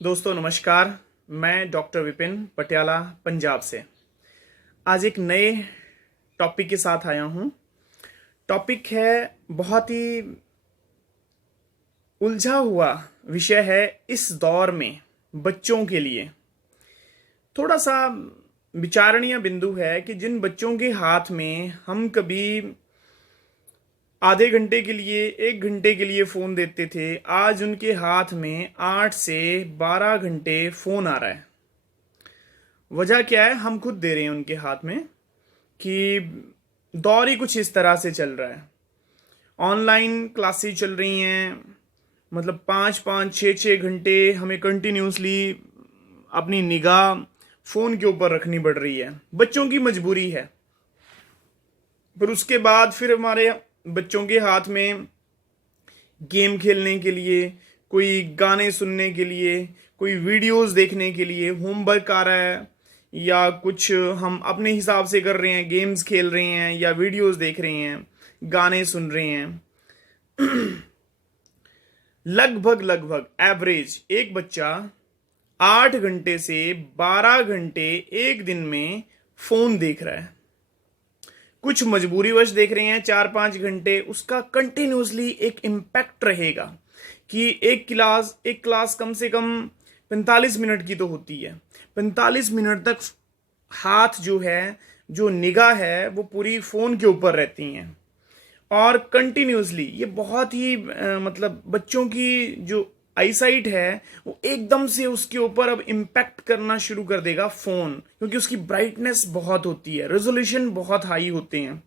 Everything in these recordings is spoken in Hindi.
दोस्तों नमस्कार। मैं डॉक्टर विपिन पटियाला पंजाब से आज एक नए टॉपिक के साथ आया हूँ। टॉपिक है बहुत ही उलझा हुआ विषय है इस दौर में बच्चों के लिए। थोड़ा सा विचारणीय बिंदु है कि जिन बच्चों के हाथ में हम कभी आधे घंटे के लिए 1 घंटे के लिए फ़ोन देते थे, आज उनके हाथ में 8 से 12 घंटे फ़ोन आ रहा है। वजह क्या है? हम खुद दे रहे हैं उनके हाथ में कि दौर ही कुछ इस तरह से चल रहा है। ऑनलाइन क्लासेस चल रही हैं, मतलब 5-5, 6-6 घंटे हमें कंटिन्यूसली अपनी निगाह फ़ोन के ऊपर रखनी पड़ रही है। बच्चों की मजबूरी है। पर उसके बाद फिर हमारे बच्चों के हाथ में गेम खेलने के लिए, कोई गाने सुनने के लिए, कोई वीडियोस देखने के लिए, होमवर्क आ रहा है या कुछ हम अपने हिसाब से कर रहे हैं, गेम्स खेल रहे हैं या वीडियोस देख रहे हैं, गाने सुन रहे हैं। लगभग एवरेज एक बच्चा 8 घंटे से 12 घंटे एक दिन में फोन देख रहा है। कुछ मजबूरीवश देख रहे हैं 4-5 घंटे, उसका कंटिन्यूसली एक इम्पैक्ट रहेगा कि एक क्लास कम से कम 45 मिनट की तो होती है। 45 मिनट तक हाथ जो है, जो निगाह है, वो पूरी फोन के ऊपर रहती हैं और कंटिन्यूसली ये बहुत ही मतलब बच्चों की जो आईसाइट है वो एकदम से उसके ऊपर अब इम्पैक्ट करना शुरू कर देगा फोन, क्योंकि उसकी ब्राइटनेस बहुत होती है, रेजोल्यूशन बहुत हाई होते हैं।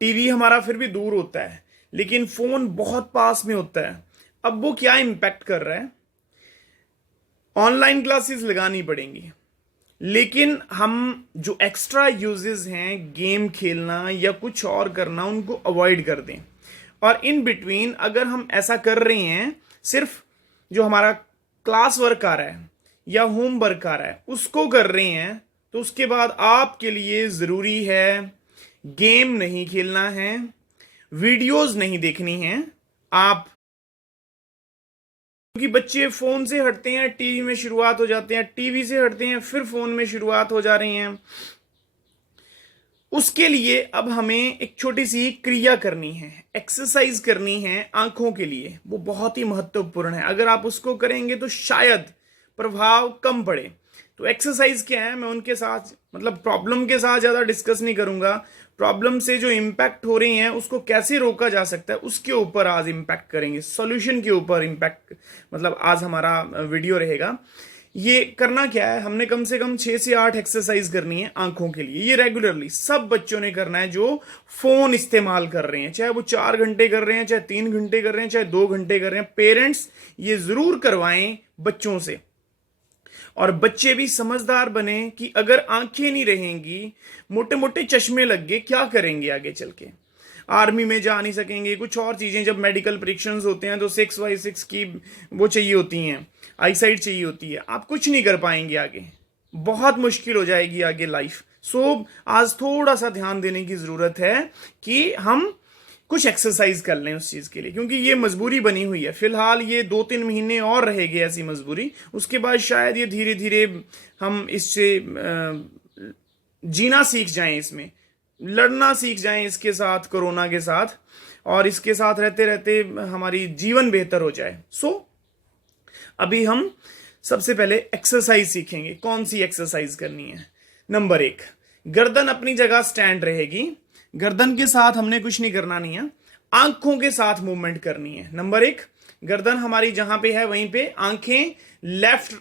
टीवी हमारा फिर भी दूर होता है लेकिन फोन बहुत पास में होता है। अब वो क्या इम्पैक्ट कर रहा है? ऑनलाइन क्लासेस लगानी पड़ेंगी, लेकिन हम जो एक्स्ट्रा यूजेस हैं, गेम खेलना या कुछ और करना, उनको अवॉइड कर दें। और इन बिटवीन अगर हम ऐसा कर रहे हैं, सिर्फ जो हमारा क्लास वर्क आ रहा है या होम वर्क आ रहा है उसको कर रहे हैं, तो उसके बाद आपके लिए ज़रूरी है गेम नहीं खेलना है, वीडियोस नहीं देखनी है आप। क्योंकि बच्चे फोन से हटते हैं, टीवी में शुरुआत हो जाते हैं, टीवी से हटते हैं, फिर फोन में शुरुआत हो जा रही हैं। उसके लिए अब हमें एक छोटी सी क्रिया करनी है, एक्सरसाइज करनी है आंखों के लिए। वो बहुत ही महत्वपूर्ण है। अगर आप उसको करेंगे तो शायद प्रभाव कम पड़े। तो एक्सरसाइज क्या है, मैं उनके साथ मतलब प्रॉब्लम के साथ ज़्यादा डिस्कस नहीं करूंगा। प्रॉब्लम से जो इम्पैक्ट हो रही हैं उसको कैसे रोका जा सकता है उसके ऊपर आज इम्पैक्ट करेंगे। सॉल्यूशन के ऊपर इम्पैक्ट मतलब आज हमारा वीडियो रहेगा। ये करना क्या है, हमने कम से कम 6 से 8 एक्सरसाइज करनी है आंखों के लिए। ये रेगुलरली सब बच्चों ने करना है जो फोन इस्तेमाल कर रहे हैं, चाहे वो 4 घंटे कर रहे हैं, चाहे 3 घंटे कर रहे हैं, चाहे 2 घंटे कर रहे हैं। पेरेंट्स ये जरूर करवाएं बच्चों से, और बच्चे भी समझदार बने कि अगर आंखें नहीं रहेंगी, मोटे मोटे चश्मे लग गए, क्या करेंगे आगे चल के? आर्मी में जा नहीं सकेंगे, कुछ और चीजें। जब मेडिकल परीक्षण होते हैं तो 6x6 की वो चाहिए होती हैं, आईसाइट चाहिए होती है। आप कुछ नहीं कर पाएंगे आगे, बहुत मुश्किल हो जाएगी आगे लाइफ। सो आज थोड़ा सा ध्यान देने की जरूरत है कि हम कुछ एक्सरसाइज कर लें उस चीज के लिए, क्योंकि ये मजबूरी बनी हुई है। फिलहाल ये 2-3 महीने और रहेगी ऐसी मजबूरी, उसके बाद शायद ये धीरे धीरे हम इससे जीना सीख जाएं, इसमें लड़ना सीख जाएं इसके साथ, कोरोना के साथ, और इसके साथ रहते रहते हमारी जीवन बेहतर हो जाए। अभी हम सबसे पहले एक्सरसाइज सीखेंगे। कौन सी एक्सरसाइज करनी है? नंबर 1, गर्दन अपनी जगह स्टैंड रहेगी। गर्दन के साथ हमने कुछ नहीं करना नहीं है, आंखों के साथ मूवमेंट करनी है। नंबर 1, गर्दन हमारी जहां पे है वहीं पे, आंखें लेफ्ट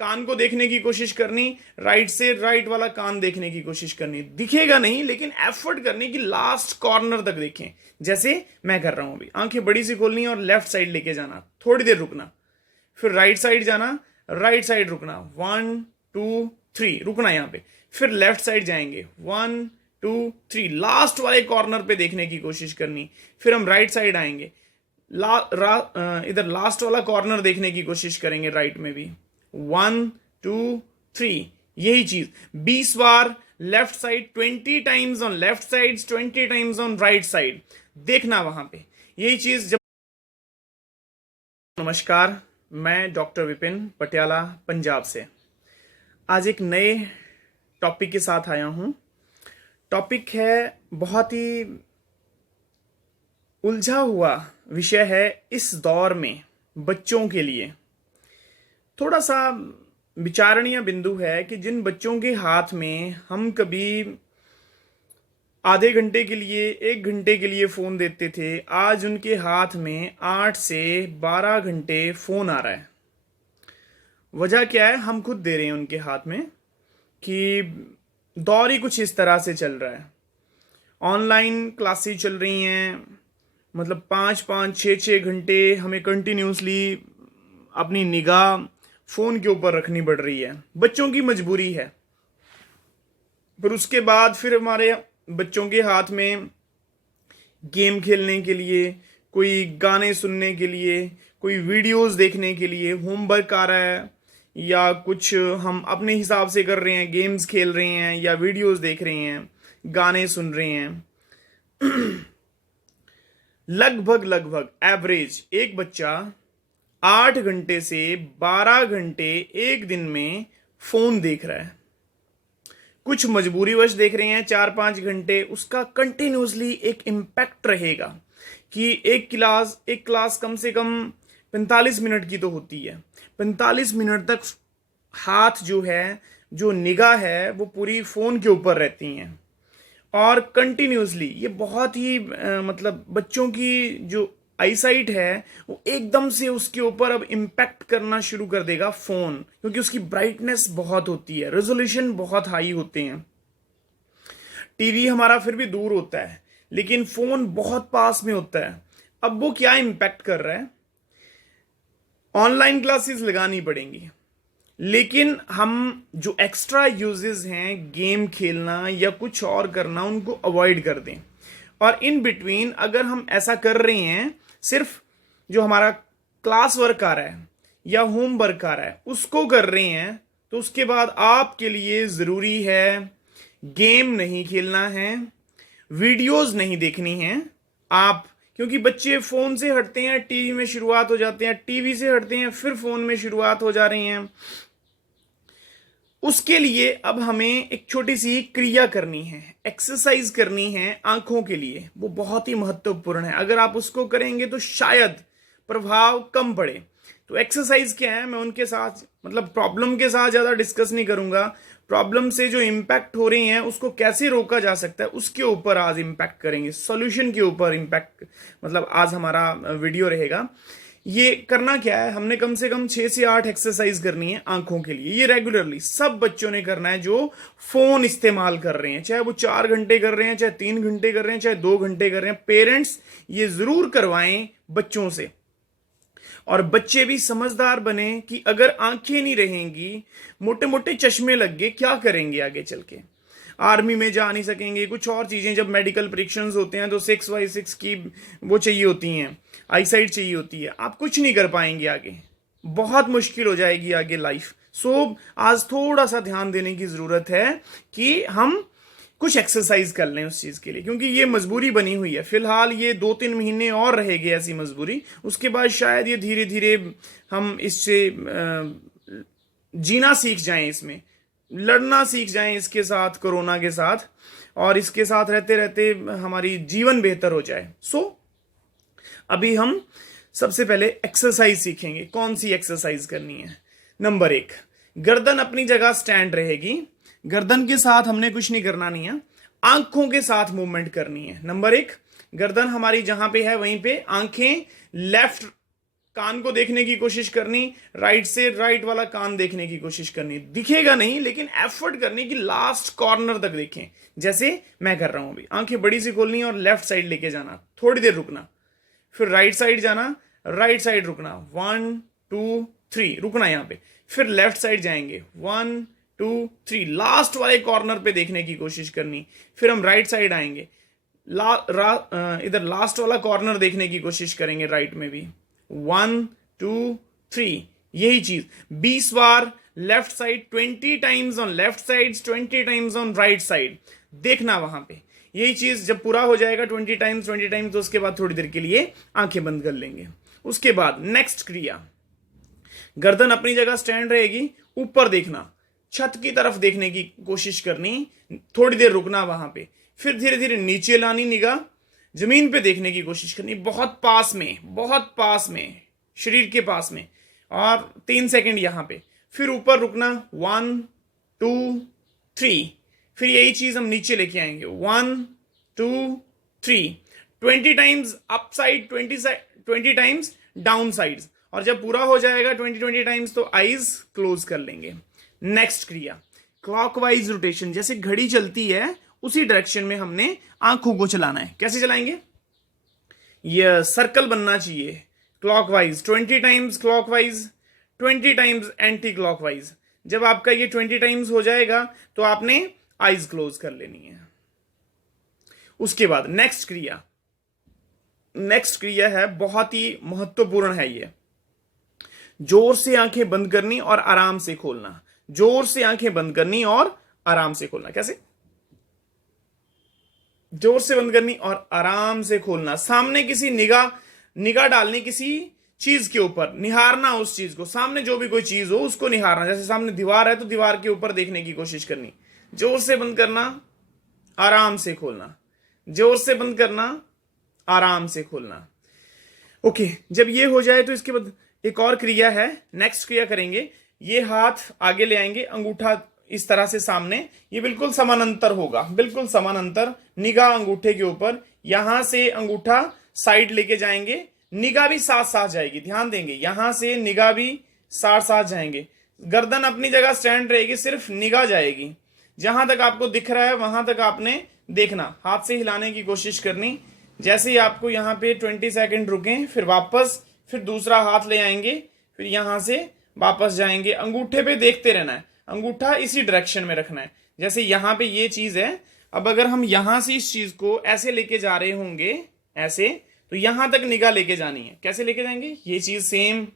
कान को देखने की कोशिश करनी, राइट से राइट वाला कान देखने की कोशिश करनी। दिखेगा नहीं लेकिन एफर्ट करने की लास्ट कॉर्नर तक देखें, जैसे मैं कर रहा हूं अभी। आंखें बड़ी सी खोलनी और लेफ्ट साइड लेके जाना, थोड़ी देर रुकना, फिर राइट साइड जाना, राइट साइड रुकना, 1 2 3 रुकना यहां पे, फिर लेफ्ट साइड जाएंगे, 1 2 3, लास्ट वाले कॉर्नर पे देखने की कोशिश करनी। फिर हम राइट साइड आएंगे, इधर लास्ट वाला कॉर्नर देखने की कोशिश करेंगे, राइट में भी, 1 2 3। यही चीज 20 बार left side, 20 times on left side, 20 times on right side देखना वहां पे। यही चीज जब नमस्कार, मैं डॉक्टर विपिन पटियाला पंजाब से आज एक नए टॉपिक के साथ आया हूं। टॉपिक है बहुत ही उलझा हुआ विषय है इस दौर में बच्चों के लिए। थोड़ा सा विचारणीय बिंदु है कि जिन बच्चों के हाथ में हम कभी आधे घंटे के लिए 1 घंटे के लिए फ़ोन देते थे, आज उनके हाथ में 8 से 12 घंटे फ़ोन आ रहा है। वजह क्या है? हम खुद दे रहे हैं उनके हाथ में कि दौर ही कुछ इस तरह से चल रहा है। ऑनलाइन क्लासेस चल रही हैं, मतलब 5-5, 6-6 घंटे हमें कंटिन्यूसली अपनी निगाह फ़ोन के ऊपर रखनी पड़ रही है। बच्चों की मजबूरी है। फिर उसके बाद फिर हमारे बच्चों के हाथ में गेम खेलने के लिए, कोई गाने सुनने के लिए, कोई वीडियोस देखने के लिए, होमवर्क आ रहा है या कुछ हम अपने हिसाब से कर रहे हैं, गेम्स खेल रहे हैं या वीडियोस देख रहे हैं, गाने सुन रहे हैं। लगभग एवरेज एक बच्चा 8 घंटे से 12 घंटे एक दिन में फोन देख रहा है। कुछ मजबूरीवश देख रहे हैं 4-5 घंटे, उसका कंटिन्यूसली एक इम्पैक्ट रहेगा कि एक क्लास कम से कम 45 मिनट की तो होती है। 45 मिनट तक हाथ जो है, जो निगाह है, वो पूरी फोन के ऊपर रहती हैं और कंटिन्यूसली ये बहुत ही मतलब बच्चों की जो आईसाइट है वो एकदम से उसके ऊपर अब इम्पैक्ट करना शुरू कर देगा फोन, क्योंकि उसकी ब्राइटनेस बहुत होती है, रेजोल्यूशन बहुत हाई होते हैं। टीवी हमारा फिर भी दूर होता है लेकिन फोन बहुत पास में होता है। अब वो क्या इम्पैक्ट कर रहा है? ऑनलाइन क्लासेस लगानी पड़ेंगी, लेकिन हम जो एक्स्ट्रा यूजेस हैं, गेम खेलना या कुछ और करना, उनको अवॉइड कर दें। और इन बिटवीन अगर हम ऐसा कर रहे हैं, सिर्फ जो हमारा क्लास वर्क आ रहा है या होम वर्क आ रहा है उसको कर रहे हैं, तो उसके बाद आपके लिए ज़रूरी है गेम नहीं खेलना है, वीडियोस नहीं देखनी है आप, क्योंकि बच्चे फ़ोन से हटते हैं, टीवी में शुरुआत हो जाते हैं, टीवी से हटते हैं, फिर फ़ोन में शुरुआत हो जा रही हैं। उसके लिए अब हमें एक छोटी सी क्रिया करनी है, एक्सरसाइज करनी है आंखों के लिए। वो बहुत ही महत्वपूर्ण है। अगर आप उसको करेंगे तो शायद प्रभाव कम पड़े। तो एक्सरसाइज क्या है, मैं उनके साथ मतलब प्रॉब्लम के साथ ज़्यादा डिस्कस नहीं करूंगा। प्रॉब्लम से जो इम्पैक्ट हो रही हैं उसको कैसे रोका जा सकता है उसके ऊपर आज इम्पैक्ट करेंगे। सॉल्यूशन के ऊपर इम्पैक्ट मतलब आज हमारा वीडियो रहेगा। ये करना क्या है, हमने कम से कम 6 से 8 एक्सरसाइज करनी है आंखों के लिए। ये रेगुलरली सब बच्चों ने करना है जो फोन इस्तेमाल कर रहे हैं, चाहे वो 4 घंटे कर रहे हैं, चाहे 3 घंटे कर रहे हैं, चाहे 2 घंटे कर रहे हैं। पेरेंट्स ये जरूर करवाएं बच्चों से, और बच्चे भी समझदार बने कि अगर आंखें नहीं रहेंगी, मोटे मोटे चश्मे लग गए, क्या करेंगे आगे चल के? आर्मी में जा नहीं सकेंगे, कुछ और चीजें, जब मेडिकल परीक्षण होते हैं तो 6x6 की वो चाहिए होती हैं, आईसाइट चाहिए होती है, आप कुछ नहीं कर पाएंगे आगे, बहुत मुश्किल हो जाएगी आगे लाइफ। सो आज थोड़ा सा ध्यान देने की जरूरत है कि हम कुछ एक्सरसाइज कर लें उस चीज के लिए, क्योंकि ये मजबूरी बनी हुई है। फिलहाल ये 2-3 महीने और रहेगी ऐसी मजबूरी, उसके बाद शायद ये धीरे धीरे हम इससे जीना सीख जाएं, इसमें लड़ना सीख जाएं इसके साथ, कोरोना के साथ, और इसके साथ रहते रहते हमारी जीवन बेहतर हो जाए। सो अभी हम सबसे पहले एक्सरसाइज सीखेंगे। कौन सी एक्सरसाइज करनी है? नंबर 1, गर्दन अपनी जगह स्टैंड रहेगी, गर्दन के साथ हमने कुछ नहीं करना नहीं है, आंखों के साथ मूवमेंट करनी है। नंबर 1, गर्दन हमारी जहां पे है वहीं पे, आंखें लेफ्ट कान को देखने की कोशिश करनी, राइट से राइट वाला कान देखने की कोशिश करनी। दिखेगा नहीं लेकिन एफर्ट करनी कि लास्ट कॉर्नर तक देखें, जैसे मैं कर रहा हूं अभी। आंखें बड़ी सी खोलनी और लेफ्ट साइड लेके जाना, थोड़ी देर रुकना, फिर राइट साइड जाना, राइट साइड रुकना, 1 2 3 रुकना यहां पे, फिर लेफ्ट साइड जाएंगे, 1 2 3, लास्ट वाले कॉर्नर पे देखने की कोशिश करनी, फिर हम राइट साइड आएंगे, इधर लास्ट वाला कॉर्नर देखने की कोशिश करेंगे, राइट में भी, 1 2 3, यही चीज 20 बार left side, 20 times on left side, 20 times on right side देखना वहां पे। यही चीज जब पूरा हो जाएगा 20 टाइम्स, तो उसके बाद थोड़ी देर के लिए आंखें बंद कर लेंगे। उसके बाद नेक्स्ट क्रिया, गर्दन अपनी जगह स्टैंड रहेगी, ऊपर देखना, छत की तरफ देखने की कोशिश करनी, थोड़ी देर रुकना वहां पे, फिर धीरे धीरे नीचे लानी निगाह, जमीन पे देखने की कोशिश करनी, बहुत पास में, शरीर के पास में, और 3 सेकंड यहां पे, फिर ऊपर रुकना, 1 2 3, फिर यही चीज हम नीचे लेके आएंगे, 1 2 3, 20 times up side, 20 times down sides, और जब पूरा हो जाएगा 20 टाइम्स तो आईज क्लोज कर लेंगे। नेक्स्ट क्रिया क्लॉकवाइज रोटेशन, जैसे घड़ी चलती है उसी डायरेक्शन में हमने आंखों को चलाना है। कैसे चलाएंगे? यह सर्कल बनना चाहिए, clockwise 20 times clockwise, 20 times anti clockwise. जब आपका ये 20 टाइम्स हो जाएगा तो आपने आईज क्लोज कर लेनी है। उसके बाद नेक्स्ट क्रिया है, बहुत ही महत्वपूर्ण है ये, जोर से आंखें बंद करनी और आराम से खोलना, जोर से आंखें बंद करनी और आराम से खोलना। कैसे? जोर से बंद करनी और आराम से खोलना, सामने किसी निगाह डालनी किसी चीज के ऊपर, निहारना उस चीज को, सामने जो भी कोई चीज हो उसको निहारना, जैसे सामने दीवार है तो दीवार के ऊपर देखने की कोशिश करनी, जोर से बंद करना, आराम से खोलना, जोर से बंद करना, आराम से खोलना। ओके, जब ये हो जाए तो इसके बाद एक और क्रिया है, नेक्स्ट क्रिया करेंगे, ये हाथ आगे ले आएंगे, अंगूठा इस तरह से सामने, ये बिल्कुल समानांतर होगा, बिल्कुल समानांतर, निगाह अंगूठे के ऊपर, यहां से अंगूठा साइड लेके जाएंगे, निगाह भी साथ साथ जाएगी, ध्यान देंगे, यहां से निगाह भी साथ साथ जाएंगे, गर्दन अपनी जगह स्टैंड रहेगी, सिर्फ निगाह जाएगी, जहां तक आपको दिख रहा है वहां तक आपने देखना, हाथ से हिलाने की कोशिश करनी। जैसे ही आपको यहाँ पे 20 सेकंड रुके, फिर वापस, फिर दूसरा हाथ ले आएंगे, फिर यहां से वापस जाएंगे, अंगूठे पे देखते रहना है, अंगूठा इसी डायरेक्शन में रखना है। जैसे यहां पे ये चीज है, अब अगर हम यहां से इस चीज को ऐसे लेके जा रहे होंगे, ऐसे, तो यहां तक निगाह लेके जानी है। कैसे लेके जाएंगे? ये चीज same,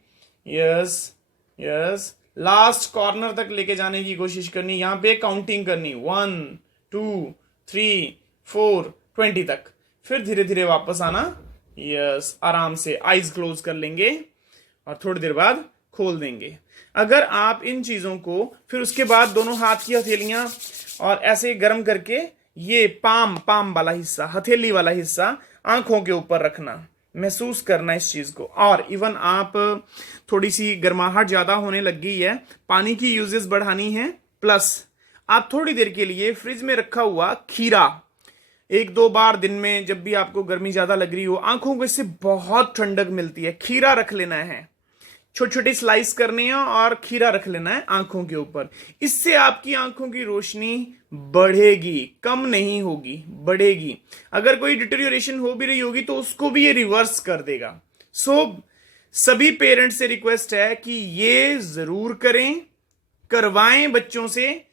yes yes, last corner तक लेके जाने की कोशिश करनी, यहां पे काउंटिंग करनी, 1 2 3 4 20 तक, फिर धीरे धीरे वापस आना, यस, आराम से आईज क्लोज कर लेंगे और थोड़ी देर बाद खोल देंगे। अगर आप इन चीजों को फिर उसके बाद दोनों हाथ की हथेलियां और ऐसे गर्म करके ये पाम वाला हिस्सा, हथेली वाला हिस्सा आंखों के ऊपर रखना, महसूस करना इस चीज को। और इवन आप थोड़ी सी गर्माहट ज्यादा होने लग गई है, पानी की यूजेस बढ़ानी है, प्लस आप थोड़ी देर के लिए फ्रिज में रखा हुआ खीरा 1-2 बार दिन में, जब भी आपको गर्मी ज्यादा लग रही हो, आंखों को इससे बहुत ठंडक मिलती है, खीरा रख लेना है, छोटी छोटी स्लाइस करनी है और खीरा रख लेना है आंखों के ऊपर। इससे आपकी आंखों की रोशनी बढ़ेगी, कम नहीं होगी, बढ़ेगी। अगर कोई डिटेरियोरेशन हो भी रही होगी तो उसको भी ये रिवर्स कर देगा। सभी पेरेंट्स से रिक्वेस्ट है कि ये जरूर करें, करवाएं बच्चों से,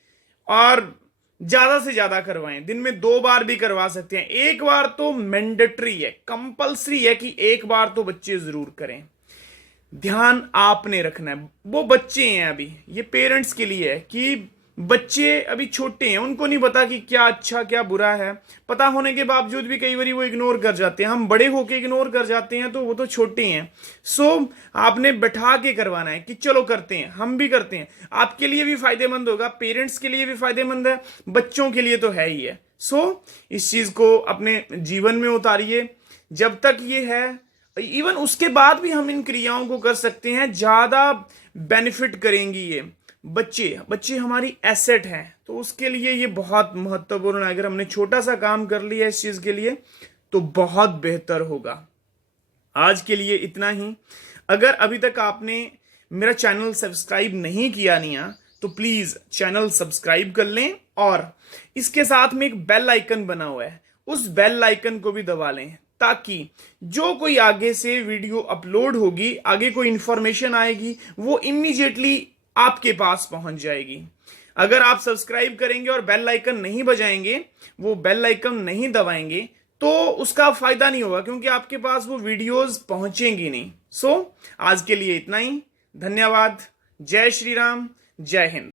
और ज्यादा से ज्यादा करवाएं, दिन में 2 बार भी करवा सकते हैं, 1 बार तो मैंडेटरी है, कंपलसरी है कि 1 बार तो बच्चे जरूर करें। ध्यान आपने रखना है, वो बच्चे हैं अभी, ये पेरेंट्स के लिए है कि बच्चे अभी छोटे हैं, उनको नहीं पता कि क्या अच्छा क्या बुरा है, पता होने के बावजूद भी कई बार वो इग्नोर कर जाते हैं, हम बड़े होके इग्नोर कर जाते हैं, तो वो तो छोटे हैं। आपने बैठा के करवाना है कि चलो करते हैं, हम भी करते हैं, आपके लिए भी फायदेमंद होगा, पेरेंट्स के लिए भी फायदेमंद है, बच्चों के लिए तो है ही है। इस चीज को अपने जीवन में उतारिए, जब तक ये है, इवन उसके बाद भी हम इन क्रियाओं को कर सकते हैं, ज्यादा बेनिफिट करेंगी ये। बच्चे हमारी एसेट हैं, तो उसके लिए ये बहुत महत्वपूर्ण है। अगर हमने छोटा सा काम कर लिया इस चीज के लिए तो बहुत बेहतर होगा। आज के लिए इतना ही। अगर अभी तक आपने मेरा चैनल सब्सक्राइब नहीं किया निया, तो प्लीज चैनल सब्सक्राइब कर लें, और इसके साथ में एक बेल आइकन बना हुआ है, उस बेल आइकन को भी दबा लें, ताकि जो कोई आगे से वीडियो अपलोड होगी, आगे कोई इंफॉर्मेशन आएगी, वो इमीडिएटली आपके पास पहुंच जाएगी। अगर आप सब्सक्राइब करेंगे और बेल आइकन नहीं बजाएंगे, वो बेल आइकन नहीं दबाएंगे, तो उसका फायदा नहीं होगा, क्योंकि आपके पास वो वीडियोस पहुंचेंगी नहीं। आज के लिए इतना ही। धन्यवाद। जय श्री राम, जय हिंद।